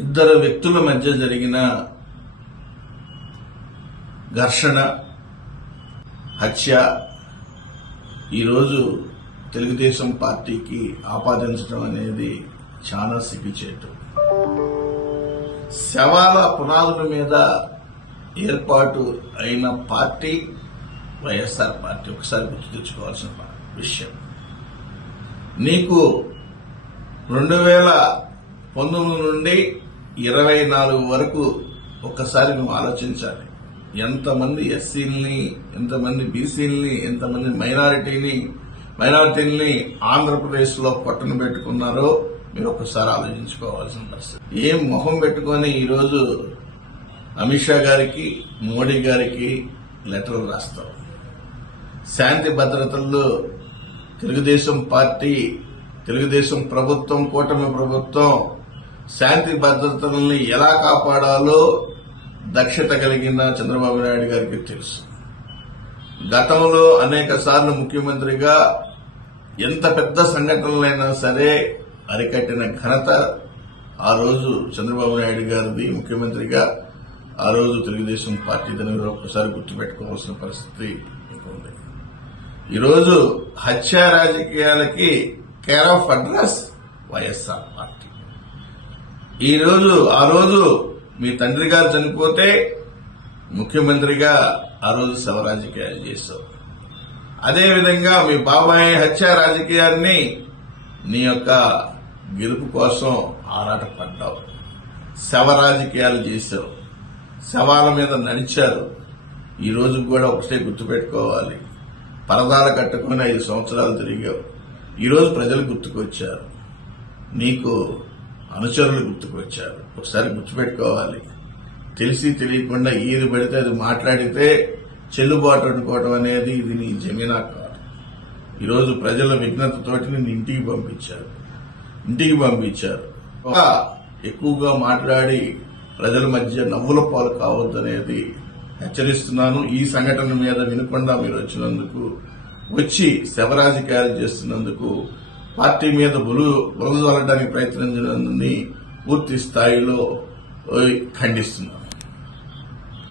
ఇద్దరు వ్యక్తుల మధ్య జరిగిన ఘర్షణ, హత్య ఈరోజు తెలుగుదేశం పార్టీకి ఆపాదించడం అనేది చాలా సిగ్గుచేటు. శవాల పునాదుల మీద ఏర్పాటు అయిన పార్టీ వైఎస్ఆర్ పార్టీ. ఒకసారి గుర్తు తెచ్చుకోవాల్సిన విషయం. నీకు 2019 నుండి 24 వరకు ఒక్కసారి నువ్వు ఆలోచించాలి. ఎంతమంది ఎస్సీలని, ఎంతమంది బీసీలని, ఎంతమంది మైనారిటీని ఆంధ్రప్రదేశ్ లో పట్టున పెట్టుకున్నారో మీరు ఒక్కసారి ఆలోచించుకోవాల్సిన పరిస్థితి. ఏం మొహం పెట్టుకొని ఈరోజు అమిత్ షా గారికి, మోడీ గారికి లెటర్లు రాస్తావు. శాంతి భద్రతల్లో తెలుగుదేశం పార్టీ, తెలుగుదేశం ప్రభుత్వం, కూటమి ప్రభుత్వం శాంతి భద్రతల్ని ఎలా కాపాడాలో దక్షత కలిగిన చంద్రబాబు నాయుడు గారికి తెలుసు. గతంలో అనేక సార్లు ముఖ్యమంత్రిగా ఎంత పెద్ద సంఘటనలైనా సరే అరికట్టిన ఘనత ఆ రోజు చంద్రబాబు నాయుడు గారిది. ముఖ్యమంత్రిగా ఆ రోజు తెలుగుదేశం పార్టీ దాని ఒక్కసారి గుర్తుపెట్టుకోవాల్సిన పరిస్థితి ఉంది. ఈరోజు హత్య రాజకీయాలకి care of address YSR party. ఆ రోజు మీ తండ్రి గారు చనిపోతే ముఖ్యమంత్రిగా ఆ రోజు శవ రాజకీయాలు చేశావు. అదేవిధంగా మీ బాబాయ్ హత్య రాజకీయాన్ని నీ యొక్క గెలుపు కోసం ఆరాటపడ్డావు. శవ రాజకీయాలు చేశావు. శవాల మీద నడిచారు. ఈ రోజు కూడా ఒకటే గుర్తుపెట్టుకోవాలి. పరదాలు కట్టుకుని 5 సంవత్సరాలు తిరిగావు. ఈరోజు ప్రజలు గుర్తుకొచ్చారు. నీకు అనుచరులు గుర్తుకొచ్చారు. ఒకసారి గుర్తుపెట్టుకోవాలి. తెలిసి తెలియకుండా ఏది పడితే అది మాట్లాడితే చెల్లుబాటు అనుకోవడం అనేది ఇది నీ జమీనా కాదు. ఈరోజు ప్రజల విజ్ఞతతోటి నిన్ను ఇంటికి పంపించారు. ఎక్కువగా మాట్లాడి ప్రజల మధ్య నవ్వుల పాలు కావద్దనేది హెచ్చరిస్తున్నాను. ఈ సంఘటన మీద వినకుండా మీరు వచ్చి శవరాజకీయాలు చేస్తున్నందుకు, పార్టీ మీద బురద చల్లడానికి ప్రయత్నించినందుని పూర్తి స్థాయిలో ఖండిస్తున్నారు.